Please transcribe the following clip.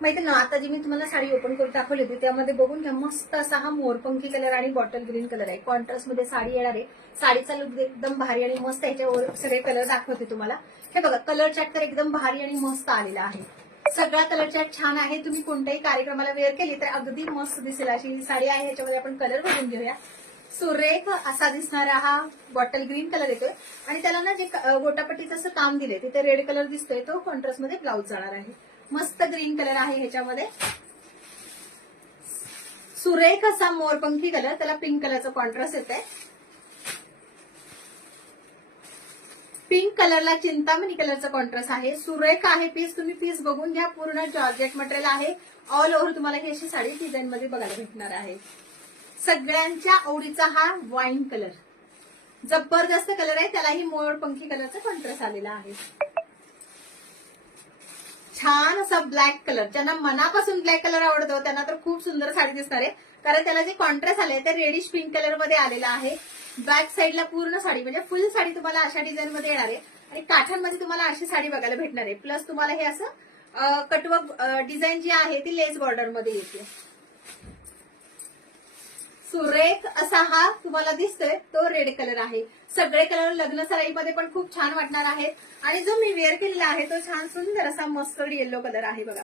माहिती ना, आता जी मी तुम्हाला साडी ओपन करून दाखवली होती त्यामध्ये बघून घ्या, मस्त असा हा मोरपंखी कलर आणि बॉटल ग्रीन कलर आहे. कॉन्ट्रास्ट मध्ये साडी येणार आहे. साडीचा लुक एकदम भारी आणि मस्त. ह्याच्यावर सगळे कलर दाखवते तुम्हाला. हे बघा, कलर चार्ट तर एकदम भारी आणि मस्त आलेला आहे. सगळा कलर चार्ट छान आहे. तुम्ही कोणत्याही कार्यक्रमाला वेअर केली तर अगदी मस्त दिसेल अशी ही साडी आहे. ह्याच्यामध्ये आपण कलर बघून घेऊया. सुरेख असा दिसणारा हा बॉटल ग्रीन कलर येतोय आणि त्याला ना जे गोटापट्टीचं असं काम दिलंय तिथे रेड कलर दिसतोय, तो कॉन्ट्रास्ट मध्ये ब्लाउज जाणार आहे. मस्त ग्रीन कलर आहे ह्याच्यामध्ये. सुरेख असा मोरपंखी कलर, त्याला पिंक कलरचा कॉन्ट्रास्ट येत आहे. पिंक कलरला चिंतामणी कलरचा कॉन्ट्रास्ट आहे. सुरेख आहे पीस. तुम्ही पीस बघून घ्या. पूर्ण जॉर्जेट मटेरियल आहे. ऑल ओव्हर तुम्हाला ही अशी साडी डिझाईन मध्ये बघायला भेटणार आहे. सगळ्यांच्या आवडीचा हा वाईन कलर, जबरदस्त कलर आहे. त्यालाही मोरपंखी कलरचा कॉन्ट्रास्ट आलेला आहे. छान असा ब्लॅक कलर, ज्यांना मनापासून ब्लॅक कलर आवडतो त्यांना तर खूप सुंदर साडी दिसणार आहे. कारण त्याला जे कॉन्ट्रास्ट आले ते रेडिश पिंक कलर मध्ये आलेला आहे. बॅक साईडला पूर्ण साडी म्हणजे फुल साडी तुम्हाला अशा डिझाईन मध्ये येणार आहे आणि काठांमध्ये तुम्हाला अशी साडी बघायला भेटणार आहे. प्लस तुम्हाला हे असं कटवर्क डिझाईन जी आहे ती लेस बॉर्डर मध्ये येते. सुरेख असा हा तुम्हाला दिसतोय तो रेड कलर आहे. सगळे कलर लग्न सराईमध्ये पण खूप छान वाटणार आहेत. आणि जो मी वेअर केलेला आहे तो छान सुंदर असा मस्टर्ड येलो कलर आहे बघा.